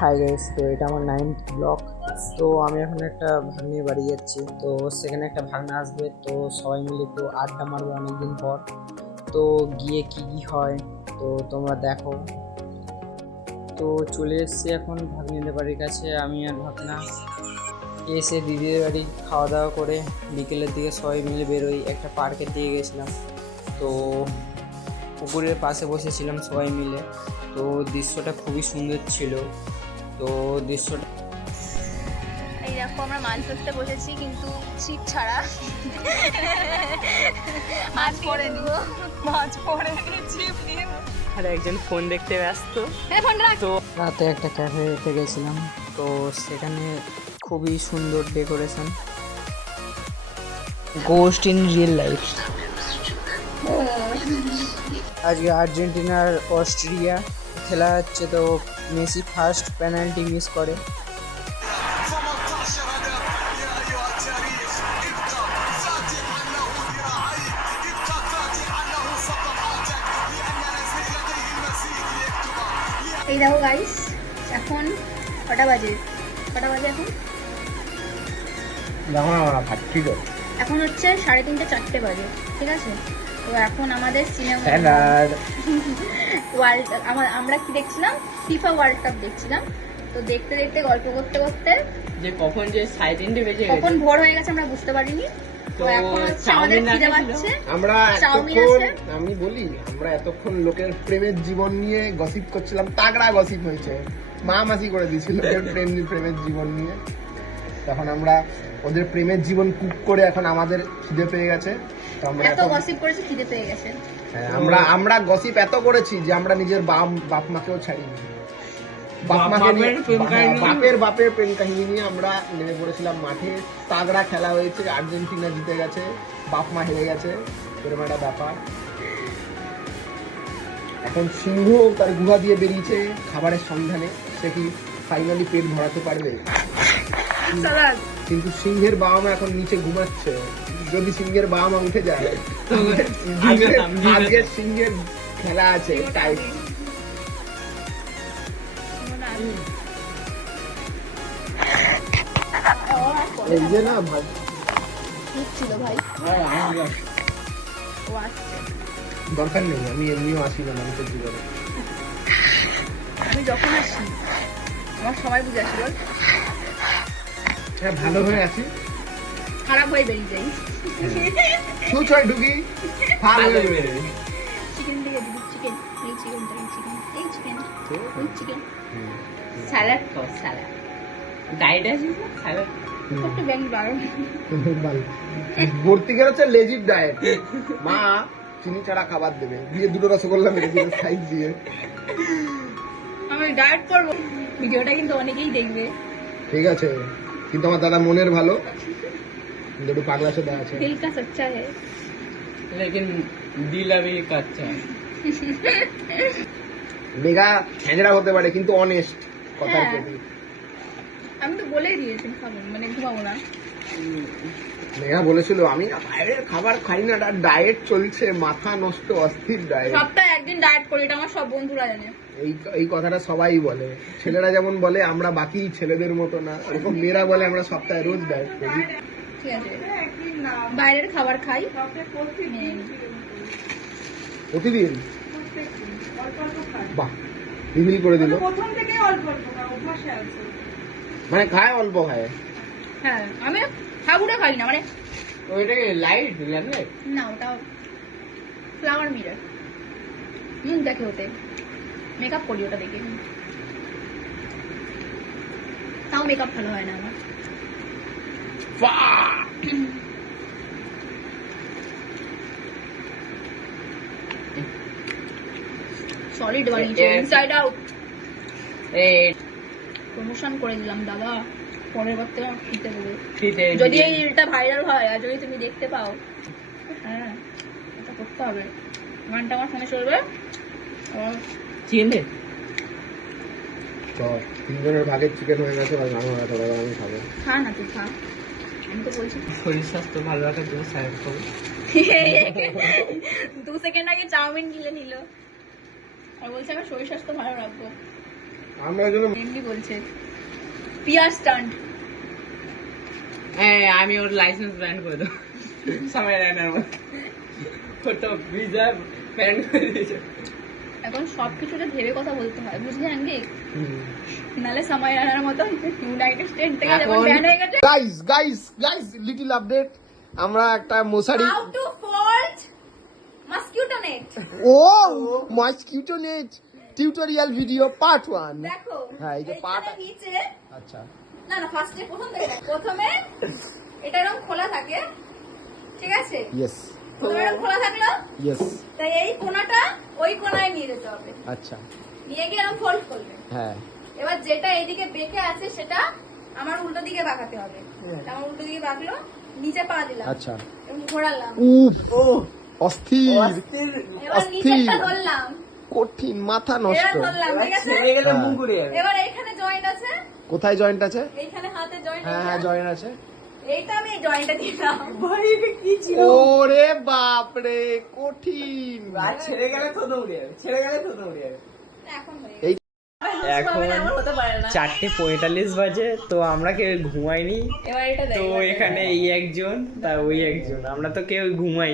Hi guys, তো এটা আমার 9th ব্লগ। তো আমি এখন একটা ভাগ্নির বাড়ি যাচ্ছি। তো সেখানে একটা ভাগ্না আসবে, তো সবাই মিলে একটু আড্ডা মারবে অনেকদিন পর। তো গিয়ে কি কি হয় তো তোমরা দেখো। তো চলে এসেছি এখন ভাগ্নিদের বাড়ির কাছে, আমি আর ভাগ্না। এসে দিদির বাড়ি খাওয়া দাওয়া করে বিকেলের দিকে সবাই মিলে বেরোই, একটা পার্কের দিকে গেছিলাম। তো পুকুরের পাশে বসেছিলাম সবাই মিলে। তো দৃশ্যটা খুবই সুন্দর ছিল। তো দৃশ্যটা এই দেখো আমরা মাছ ধরতে বসেছি, কিন্তু ছিপ ছাড়া। মাছ পড়েনি ছিপ নিয়ে। আর একজন ফোন দেখতে ব্যস্ত। তো রাতে একটা ক্যাফেতে গেছিলাম, তো সেখানে খুবই সুন্দর decoration, ghost in real life. আজকে আর্জেন্টিনার অস্ট্রিয়া খেলা হচ্ছে, তো মেসি ফার্স্ট পেনাল্টি মিস করে। এই দেখো গাইস, এখন কটা বাজে এখন? এখন হচ্ছে 3:30 4টে বাজে, ঠিক আছে? তো এখন আমাদের সিনেমা ওয়ার্ল্ড আমরা কি দেখছিলাম? ফিফা ওয়ার্ল্ড কাপ দেখছিলাম। তো দেখতে দেখতে গল্প করতে করতে যে কখন যে 3:30 বেজে গেছে, কখন ভোর হয়ে গেছে আমরা বুঝতে পারিনি। তো এখন হচ্ছে আমাদের খিদে পাচ্ছে। আমরা চাউমিন এতক্ষণ, আছে। আমি বলি, আমরা এতক্ষণ লোকের প্রেমের জীবন নিয়ে গসিপ করছিলাম, তাগড়া গসিপ হয়েছে, মা মাসি করে দিয়েছিল লোকের প্রেমের জীবন নিয়ে। তখন আমরা ওদের প্রেমের জীবন কুক করে এখন আমাদের খিদে পেয়ে গেছে। তো আমরা এত গসিপ করেছি, খিদে পেয়ে গেছে। হ্যাঁ, আমরা গসিপ এত করেছি যে আমরা নিজের বাপ মাকেও ছাড়িনি। বাপের প্রেম কাহিনী নিয়ে আমরা নেমে পড়েছিলাম মাঠে। তাগড়া খেলা হয়েছে, আর্জেন্টিনা জিতে গেছে, বাপ মা হেরে গেছে, এরকম একটা ব্যাপার। এখন সিংহ তার গুহা দিয়ে বেরিয়েছে খাবারের সন্ধানে। সে কি ফাইনালি পেট ভরাতে পারবে? কিন্তু সিংহের বাবা মা এখন নিচে ঘুমাচ্ছে। যদি সিংহের বাবা মা উঠে যায়, আজকে সিংহের খেলা আছে। তাই এই যে না ভাই ছিল ভাই, ও আসছে। দরকার নেই, আমি এমনিও আসি না মানুষের জীবনে। আমি যখন আসি আমার সবাই বুঝে আসি, বল। হ্যাঁ, ভালো হয়ে আছি, খারাপ হয়ে বেরিয়ে যাই। তুই ছয় ঢুকি ভালো হয়ে বেরোয়। চিকেন থেকে দিবি, চিকেন, এই চিকেন, এই চিকেন, ওই চিকেন। স্যালাড তো স্যালাড, ডায়েট আছিস না? স্যালাড একটু ব্যাংক বাড়ো। ভর্তি করে হচ্ছে লেজিট ডায়েট। মা চিনি ছাড়া খাবার দেবে, দিয়ে দুটো রসগোল্লা মেরে দিবে সাইড দিয়ে। আমি ডায়েট করবো। ভিডিওটা কিন্তু অনেকেই দেখবে, ঠিক আছে, কিন্তু আমার দাদা মনের ভালো, কিন্তু একটু পাগলা চোদা আছে। দিল কা সচ্চা है, लेकिन दिल अभी कच्चा है। মেগা হ্যাংরা হতে পারে কিন্তু অনেস্ট কথার হ্যাঁ। প্রতি। আমি তো বলেই দিয়েছি খাবো, মানে ঘুমাবো না। মেঘা বলেছিল আমি না বাইরের খাবার খাই না, ডায়েট চলছে, মাথা নষ্ট, অস্থির ডায়েট। সপ্তাহে একদিন ডায়েট করি, এটা আমার সব বন্ধুরা জানে। এই কথাটা সবাই বলে। ছেলেরা যেমন বলে আমরা বাকি ছেলেদের মতো না, এরকম মেয়েরা বলে আমরা সপ্তাহে রোজ ডায়েট করি। ঠিক আছে, বাইরের খাবার খাই প্রতিদিন। বাহ, রিভিল করে দিল। মানে খায়, অল্প খায়। হ্যাঁ, আমি খাবুটা খাই না, মানে ওইটাকে লাইট ল্যাম্পলাইট না, ওটা ফ্লাওয়ার মিরর। মুখ দেখে ওতে মেকআপ করি, ওটা দেখে। তাও মেকআপ ভালো হয় না আমার। সলিড বানিয়েছে, ইনসাইড আউট। প্রমোশন করে দিলাম দাদা, পরের বার থেকে আমার খেতে দেবে। যদি এইটা ভাইরাল হয় আর যদি তুমি দেখতে পাও, হ্যাঁ এটা করতে হবে। গানটা আমার ফোনে চলবে। চিকেন তো তিনজনের ভাগের চিকেন হয়ে গেছে, আমি খাবো। খা না, তুই খা, আমি তো বলছি। শরীর স্বাস্থ্য ভালো রাখার জন্য সাহায্য করবো। 2 সেকেন্ড আগে চাউমিন গিলে নিল আর বলছে আমি শরীর স্বাস্থ্য ভালো রাখবো। আমরা ওই জন্য এমনি বলছে পিয়ার স্টান্ট। হ্যাঁ আমি ওর লাইসেন্স ব্যান করে দেবো সময় রায়নার মতো ফটো ভিজা ব্যান করে দিয়েছে। এখন সবকিছুটা ভেবে কথা বলতে হয়, বুঝলি আঙ্গিক? নালে সময় রানার মতো ইউনাইটেড স্টেট থেকে যেমন এখন- ব্যান হয়ে গেছে। গাইস লিটল আপডেট, আমরা একটা মশারি how to fold mosquito net ও mosquito net tutorial video part 1। দেখো হ্যাঁ, এই যে part- এইখানে নিচে আচ্ছা না ফার্স্টে প্রথম থেকে দেখ, প্রথমে এটা এরকম খোলা থাকে, ঠিক আছে? ইয়েস প্রথমে এরকম খোলা থাকলো, ইয়েস তাই এই কোণাটা ওই কোণায় নিয়ে যেতে হবে, আচ্ছা নিয়ে গিয়ে এরকম ফোল্ড করবে। হ্যাঁ এবার যেটা এদিকে বেঁকে আছে সেটা আমার উল্টো দিকে বাঁকাতে হবে। তা আমার উল্টো দিকে বাঁকলো, নিচে পা দিলাম আচ্ছা এবং ঘোরালাম, উফ অস্থির এবার নিচেরটা ধরলাম, কঠিন, মাথা এবার নষ্ট। ধরলাম, ঠিক আছে? ছেড়ে গেলে হ্যাঁ। মুখ ঘুরে যাবে। এবার এইখানে জয়েন্ট আছে, কোথায় জয়েন্ট আছে? এইখানে হাতে জয়েন্ট হ্যাঁ হ্যাঁ আছে, জয়েন্ট আছে। এইটা আমি জয়েন্টটা দিলাম। কি ছিল? ওরে বাপরে কঠিন। আর ছেড়ে গেলে তো দৌড়ে যাবে, ছেড়ে গেলে তো দৌড়ে যাবে। এখন হয়ে এই- এখন এমন হতে পারে না। 4:45 বাজে, তো আমরা কেউ ঘুমাইনি। এবার এটা তো দেখ, এখানে এই একজন তা ওই একজন, আমরা তো কেউ ঘুমাই।